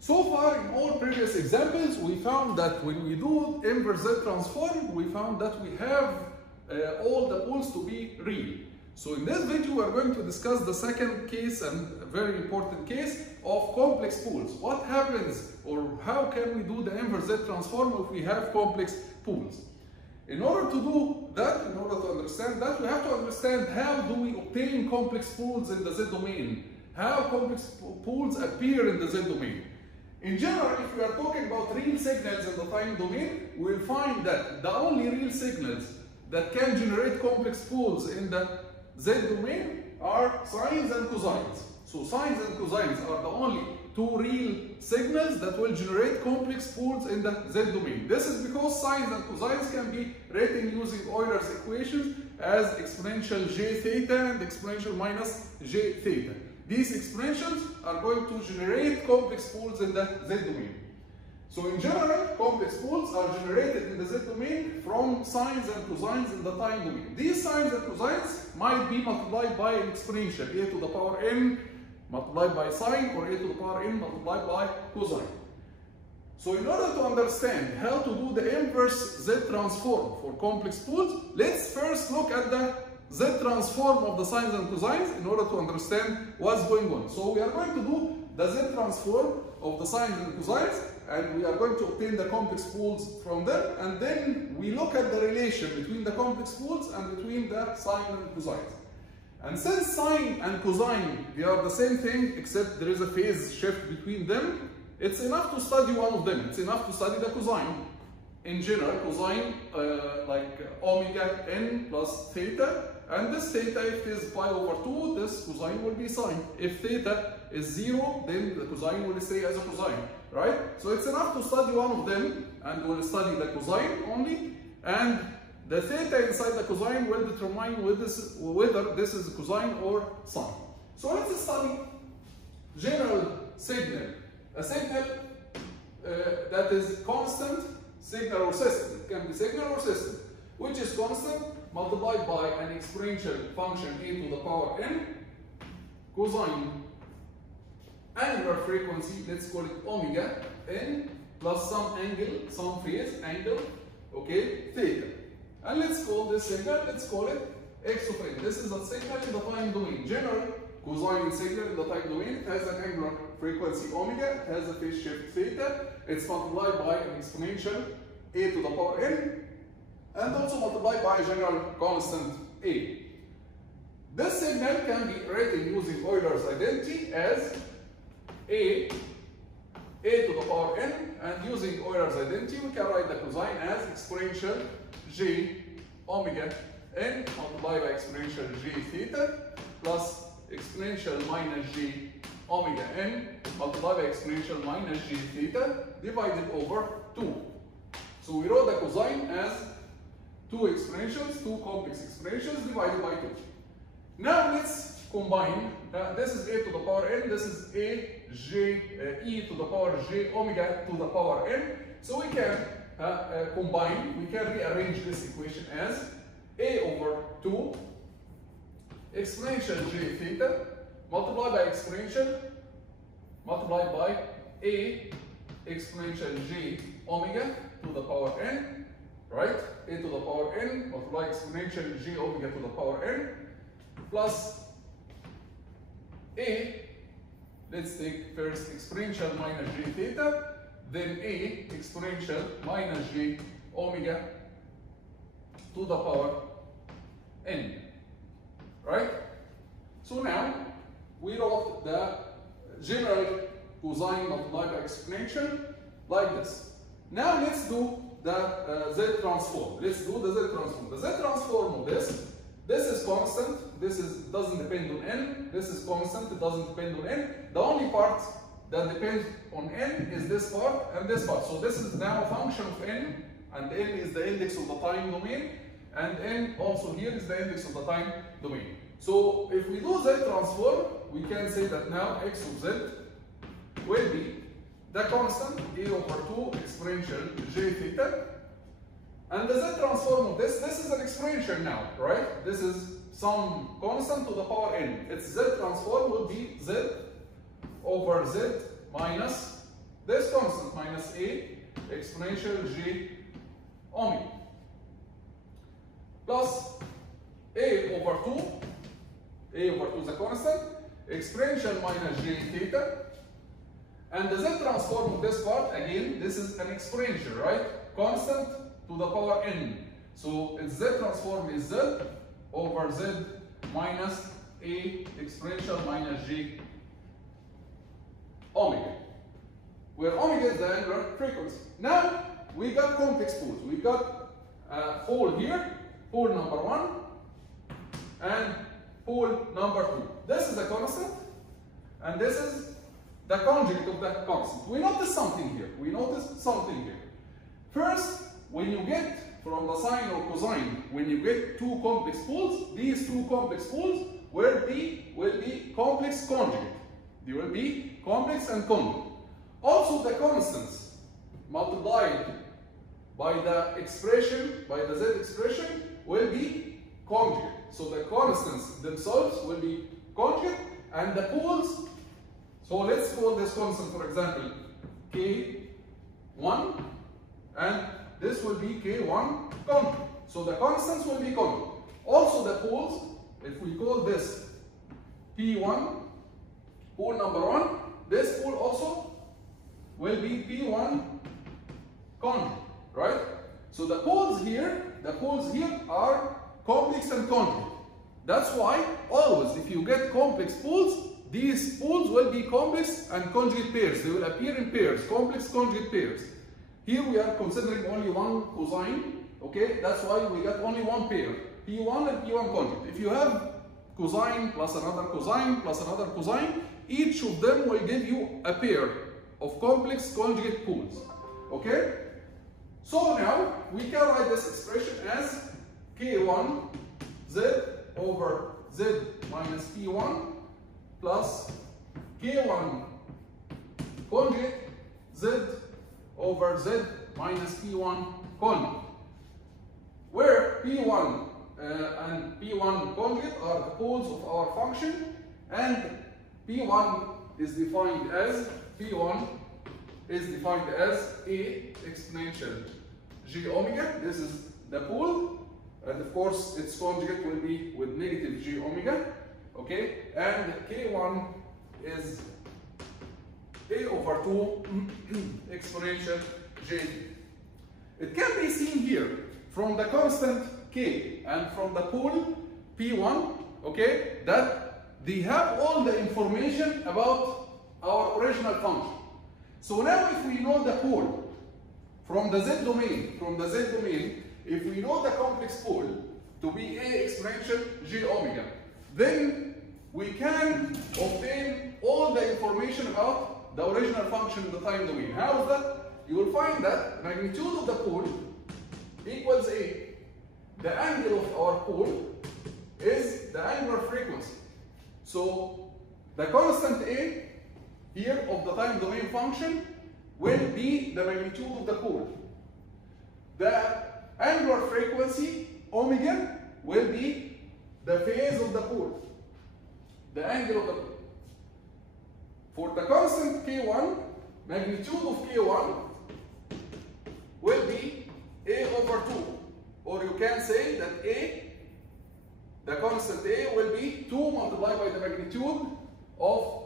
So far, in all previous examples, we found that when we do inverse Z transform, we found that we have all the poles to be real. So in this video, we are going to discuss the second case and a very important case of complex poles. What happens or how can we do the inverse Z transform if we have complex poles? In order to do that, in order to understand that, we have to understand how do we obtain complex poles in the Z domain, how complex poles appear in the Z domain. In general, if we are talking about real signals in the time domain, we will find that the only real signals that can generate complex poles in the Z domain are sines and cosines. So sines and cosines are the only two real signals that will generate complex poles in the Z domain. This is because sines and cosines can be written using Euler's equations as exponential j theta and exponential minus j theta. These exponentials are going to generate complex poles in the Z domain. So in general, complex poles are generated in the Z domain from sines and cosines in the time domain. These sines and cosines might be multiplied by an exponential, a to the power n multiplied by sine, or a to the power n multiplied by cosine. So in order to understand how to do the inverse Z transform for complex poles, let's first look at the Z transform of the sines and cosines in order to understand what's going on. So we are going to do the Z transform of the sines and cosines, and we are going to obtain the complex poles from them, and then we look at the relation between the complex poles and between the sine and cosines. And since sine and cosine, they are the same thing except there is a phase shift between them, it's enough to study one of them. It's enough to study the cosine. In general, cosine like omega n plus theta, and this theta, if it is pi over 2, this cosine will be sine. If theta is 0, then the cosine will stay as a cosine, right? So it's enough to study one of them, and we'll study the cosine only, and the theta inside the cosine will determine whether this is cosine or sine. So let's study general signal, a signal that is constant, signal or system. It can be signal or system, which is constant multiplied by an exponential function a to the power n, cosine angular frequency, let's call it omega n, plus some angle, some phase angle, okay, theta. And let's call this signal, let's call it x of n. This is a signal in the time domain. General cosine signal in the time domain. It has an angular frequency omega, it has a phase shift theta, it's multiplied by an exponential a to the power n, and also multiplied by a general constant a. This signal can be written using Euler's identity as a to the power n, and using Euler's identity we can write the cosine as exponential j omega n multiplied by exponential j theta plus exponential minus j omega n multiplied by exponential minus j theta divided over 2. So we wrote the cosine as two exponentials, two complex exponentials divided by 2. Now let's combine. This is a to the power n, this is e to the power j omega to the power n. So we can combine, we can rearrange this equation as a over 2 exponential j theta multiplied by exponential multiplied by a exponential j omega to the power n, right? A to the power n multiplied exponential j omega to the power n plus a, let's take first exponential minus j theta, then a exponential minus j omega to the power n, right? So now we wrote the general cosine multiplied by exponential like this. Now let's do the Z transform. Let's do the Z transform. The Z transform of this is constant, this doesn't depend on n, this is constant, it doesn't depend on n. The only part that depends on n is this part and this part. So this is now a function of n, and n is the index of the time domain, and n also here is the index of the time domain. So if we do Z transform, we can say that now x of z will be the constant a over 2 exponential j theta, and the Z transform of this is an exponential now, right? This is some constant to the power n. Its Z transform will be z over z minus this constant minus A exponential J omega plus A over 2, A over 2 is a constant, exponential minus J theta, and the Z transform of this part, again, this is an exponential, right? Constant to the power n. So its Z transform is Z over Z minus A exponential minus J omega, where omega is the angular frequency. Now we got complex poles. We got pole here, pole number 1, and pole number 2. This is a constant, and this is the conjugate of that constant. We notice something here. First, when you get from the sine or cosine, when you get two complex poles, these two complex poles will be complex conjugate. They will be complex and conjugate. Also, the constants multiplied by the expression, by the Z expression, will be conjugate. So the constants themselves will be conjugate, and the poles, so let's call this constant, for example, K1, and this will be K1 conjugate. So the constants will be conjugate. Also the poles, if we call this P1, pole number 1, this pole also will be P1 conjugate, right? So the poles here are complex and conjugate. That's why always if you get complex poles, these poles will be complex and conjugate pairs. They will appear in pairs, complex conjugate pairs. Here we are considering only one cosine, okay? That's why we got only one pair, P1 and P1 conjugate. If you have cosine plus another cosine plus another cosine, each of them will give you a pair of complex conjugate poles, okay? So now we can write this expression as K1 Z over Z minus P1 plus K1 conjugate Z over Z minus P1 conjugate, where P1 and P1 conjugate are the poles of our function, and P1 is defined as A exponential J omega. This is the pole, and of course its conjugate will be with negative J omega, okay? And K1 is A over 2 exponential J. It can be seen here from the constant K and from the pole P1, okay, that they have all the information about our original function. So now if we know the pole from the Z domain, if we know the complex pole to be A exponential J omega, then we can obtain all the information about the original function in the time domain. How is that? You will find that magnitude of the pole equals A. The angle of our pole is the angular frequency. So the constant A here of the time domain function will be the magnitude of the pole. The angular frequency omega will be the phase of the pole, the angle of the pole. For the constant K1, magnitude of K1 will be A over 2. Or you can say that A, the constant A, will be 2 multiplied by the magnitude of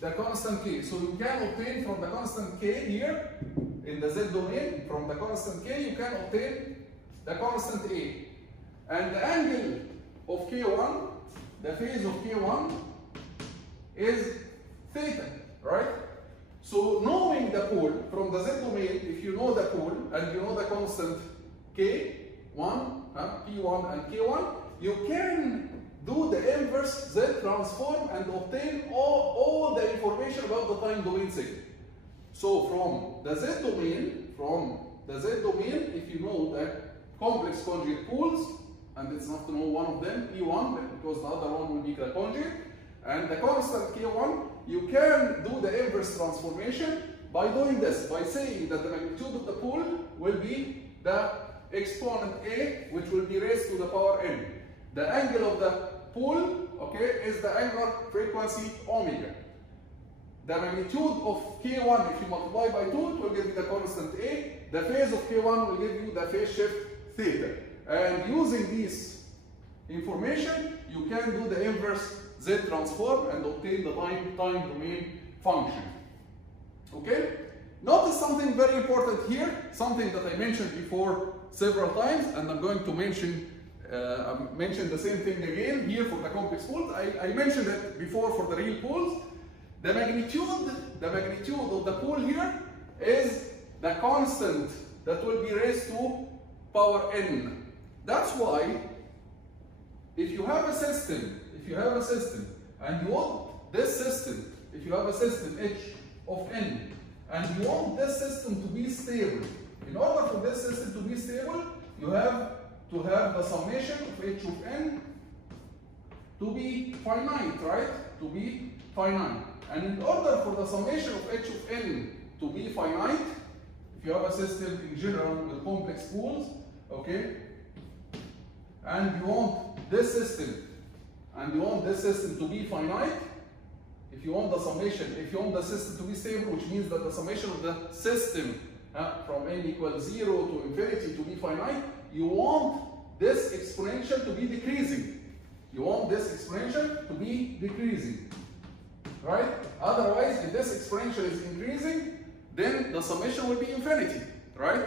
the constant K. So you can obtain from the constant K here, in the Z domain, from the constant K, you can obtain the constant A. And the angle of K1, the phase of K1, is theta, right? So knowing the pole from the Z domain, if you know the pole and you know the constant K, P1 and K1, you can do the inverse Z transform and obtain all the information about the time domain segment. So from the Z domain, if you know the complex conjugate poles, and it's enough to know one of them, P1, because the other one will be the conjugate, and the constant K1, you can do the inverse transformation by doing this, by saying that the magnitude of the pole will be the exponent A, which will be raised to the power n. The angle of the pole, okay, is the angular frequency omega. the magnitude of K1, if you multiply by 2, it will give you the constant A. The phase of K1 will give you the phase shift theta. And using this information, you can do the inverse Z transform and obtain the time domain function. Okay? Notice something very important here, something that I mentioned before several times, and I'm going to mention the same thing again here for the complex pools. I mentioned it before for the real pools. The magnitude of the pool here is the constant that will be raised to power n. That's why if you have a system and you want this system, if you have a system h of n, and you want this system to be stable, in order for this system to be stable, you have to have the summation of h of n to be finite, right? To be finite. And in order for the summation of h of n to be finite, if you have a system in general with complex pools, okay, and you want this system to be finite, if you want the summation, if you want the system to be stable, which means that the summation of the system from n equals 0 to infinity to be finite, you want this exponential to be decreasing. You want this exponential to be decreasing, right? Otherwise, if this exponential is increasing, then the summation will be infinity, right?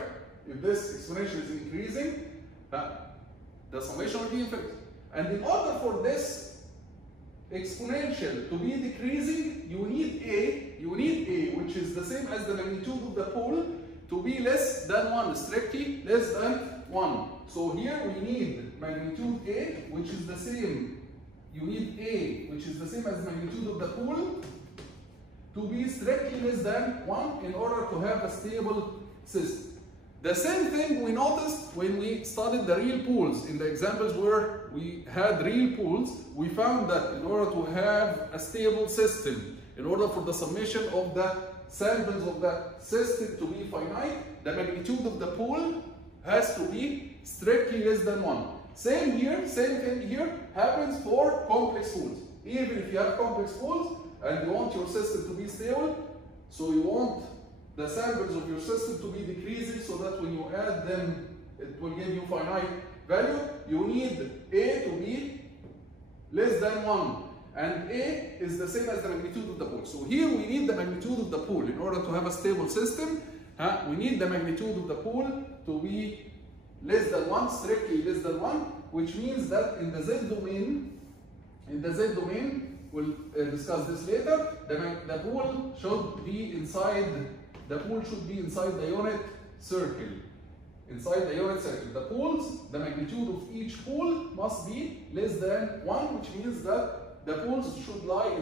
If this exponential is increasing, the summation will be infinity. And in order for this exponential to be decreasing, you need A, which is the same as the magnitude of the pool, to be less than 1, strictly less than 1. So here we need magnitude A, which is the same. You need A, which is the same as the magnitude of the pool, to be strictly less than 1 in order to have a stable system. The same thing we noticed when we studied the real pools. In the examples where we had real pools, we found that in order to have a stable system, in order for the summation of the samples of the system to be finite, the magnitude of the pool has to be strictly less than 1. Same thing here happens for complex pools. Even if you have complex pools and you want your system to be stable, so you want the samples of your system to be decreasing so that when you add them, it will give you finite value. You need A to be less than 1. And A is the same as the magnitude of the pool. So here we need the magnitude of the pool. In order to have a stable system, we need the magnitude of the pool to be less than 1, strictly less than 1, which means that in the Z domain, we'll discuss this later, the pool should be inside the unit circle. Inside the unit circle. The pools, the magnitude of each pool must be less than 1, which means that the pools should lie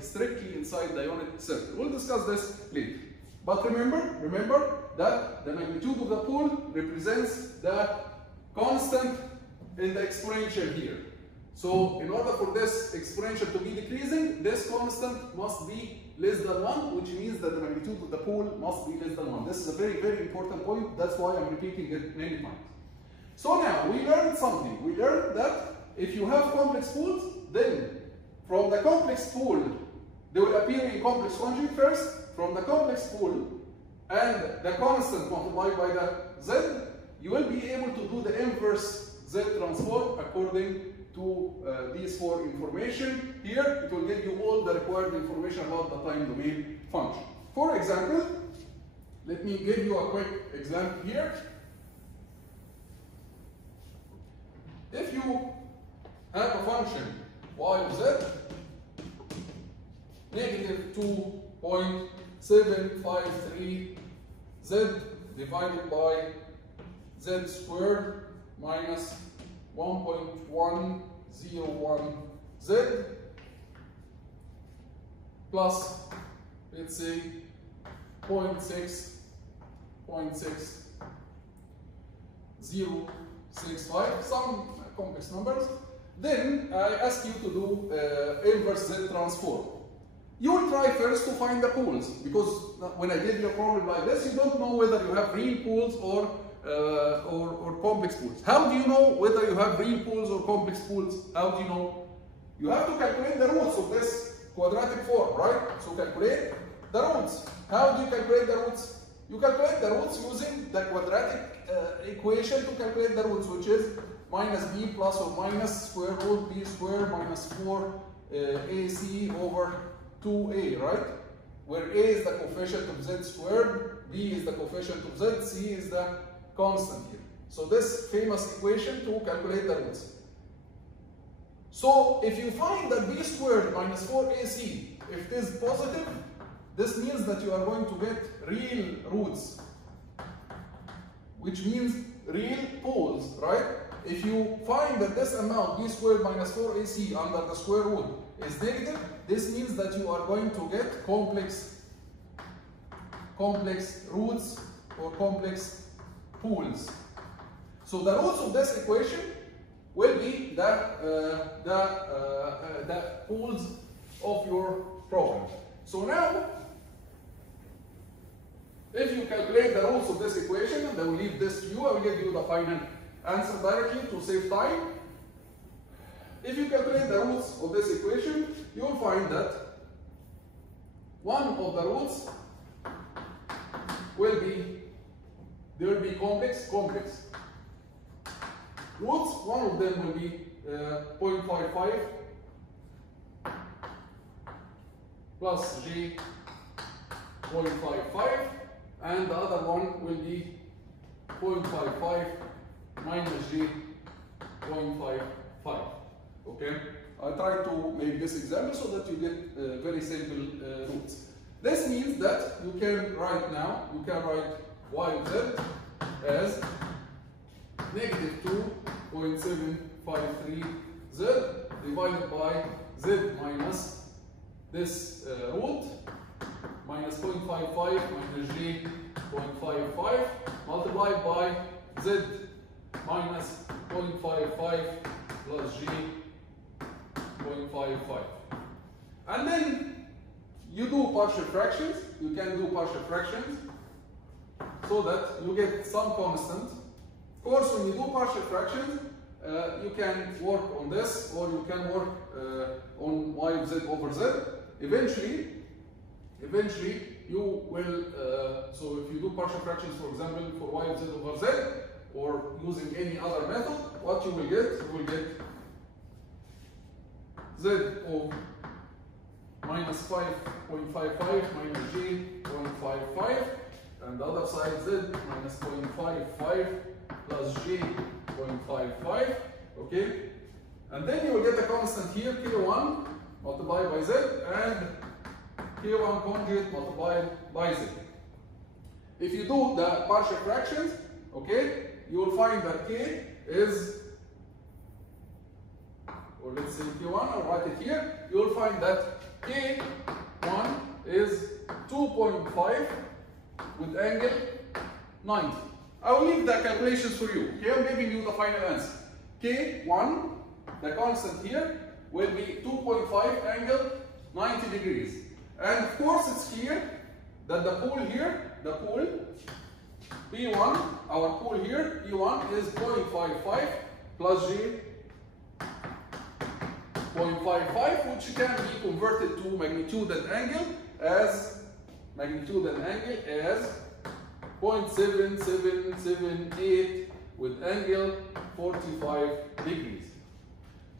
strictly inside the unit circle. We'll discuss this later. But remember that the magnitude of the pool represents the constant in the exponential here. So in order for this exponential to be decreasing, this constant must be less than 1, which means that the magnitude of the pool must be less than 1. This is a very, very important point. That's why I'm repeating it many times. So now we learned something. We learned that if you have complex pools, then from the complex pool, they will appear in complex conjugate first. From the complex pool and the constant multiplied by the Z, you will be able to do the inverse Z transform according to these 4 information. Here, it will give you all the required information about the time domain function. For example, let me give you a quick example here. If you have a function y of z negative 2.753 z divided by z squared minus 1.101 z plus, let's say, 0.6065, some complex numbers. Then I ask you to do inverse Z transform. You will try first to find the pools, because when I give you a problem like this, you don't know whether you have real pools or complex pools. How do you know whether you have real pools or complex pools? How do you know? You have to calculate the roots of this quadratic form, right? So calculate the roots. How do you calculate the roots? You calculate the roots using the quadratic equation to calculate the roots, which is minus b plus or minus square root b squared minus 4ac over 2a, right? Where a is the coefficient of z squared, b is the coefficient of z, c is the constant here. So this famous equation to calculate the roots. So if you find that b squared minus 4ac, if it is positive, this means that you are going to get real roots, which means real poles, right? If you find that this amount, b squared minus 4ac under the square root, is negative, this means that you are going to get complex roots or complex pools. So the roots of this equation will be the pools of your problem. So now, if you calculate the roots of this equation, and I will leave this to you, I will give you the final answer directly to save time. If you calculate the roots of this equation, you will find that one of the roots will be, there will be complex roots. One of them will be 0.55 plus g 0.55, and the other one will be 0.55 minus g 0.55. Okay, I try to make this example so that you get very simple roots. This means that you can write now, you can write y of z as negative 2.753 z divided by z minus this root minus 0.55 minus g 0.55 multiplied by z minus 0.55 plus g 0.55. And then you do partial fractions. You can do partial fractions so that you get some constant. Of course, when you do partial fractions, you can work on this, or you can work on y of z over z. Eventually you will, so if you do partial fractions, for example, for y of z over z, or using any other method, what you will get z of minus 5.55 minus g 0.55, and the other side z minus 0.55 plus g 0.55, okay? And then you will get a constant here, k1 multiplied by z, and k1 conjugate multiplied by z. If you do the partial fractions, okay, you will find that k is, or let's say k1, I'll write it here, you will find that k1 is 2.5 with angle 90. I will leave the calculations for you. Here I'm giving you the final answer. K1, the constant here, will be 2.5 angle 90 degrees. And of course it's clear that the pool here, the pool P1, our pool here, P1 is 0.55 plus G 0.55, which can be converted to magnitude and angle as 0.7778 with angle 45 degrees.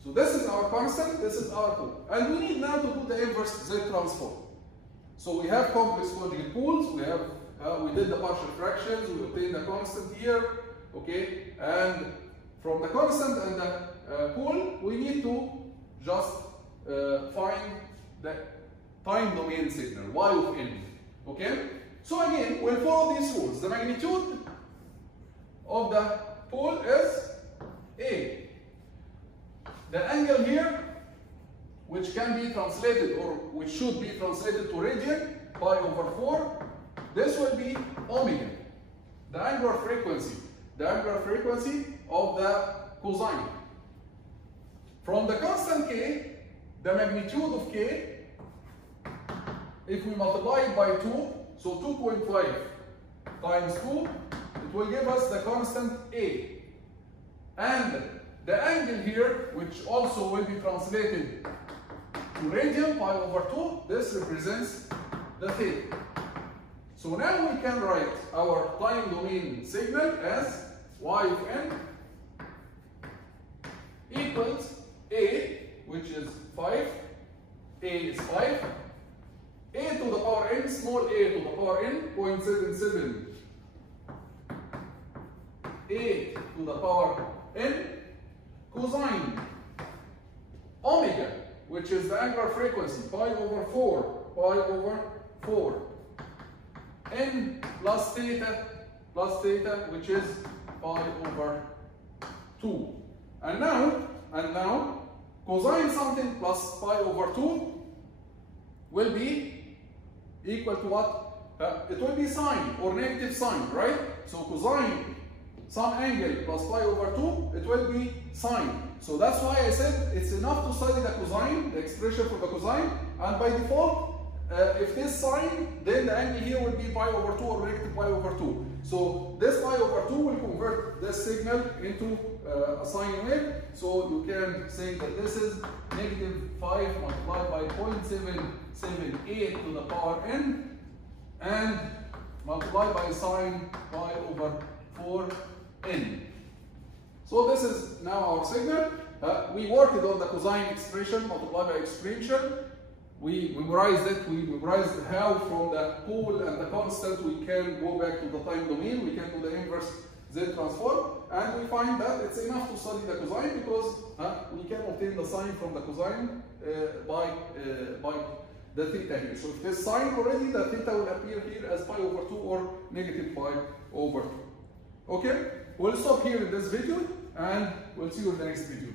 So this is our constant, this is our pool. And we need now to do the inverse Z transform. So we have complex conjugate pools, we did the partial fractions, we obtained the constant here, okay? And from the constant and the pool, we need to just find the time domain signal, y of n, okay? So again, we'll follow these rules. The magnitude of the pole is A. The angle here, which can be translated, or which should be translated to radian, pi over 4, this will be omega, the angular frequency of the cosine. From the constant k, the magnitude of k, if we multiply it by 2, so 2.5 times 2, it will give us the constant A. And the angle here, which also will be translated to to radian pi over 2, this represents the theta. So now we can write our time domain signal as y of n equals a, which is 5, a is 5, a to the power n, small a to the power n, 0.77, a to the power n, cosine omega, which is the angular frequency, pi over 4, n plus theta, which is pi over 2. And now, cosine something plus pi over 2 will be equal to what? It will be sine or negative sine, right? So cosine some angle plus pi over 2, it will be sine. So that's why I said it's enough to study the cosine, the expression for the cosine, and by default, if this sine, then the angle here will be pi over 2 or negative pi over 2. So this pi over 2 will convert this signal into a sine wave. So you can say that this is negative 5 multiplied by 0.778 to the power n and multiplied by sine pi over 4n. So this is now our signal. We worked on the cosine expression multiplied by exponential. We memorized it. We memorized how from the pole and the constant we can go back to the time domain. We can do the inverse Z transform, and we find that it's enough to study the cosine because we can obtain the sine from the cosine by the theta here. So if there's sine already, the theta will appear here as pi over 2 or negative pi over 2. Okay, we'll stop here in this video and we'll see you in the next video.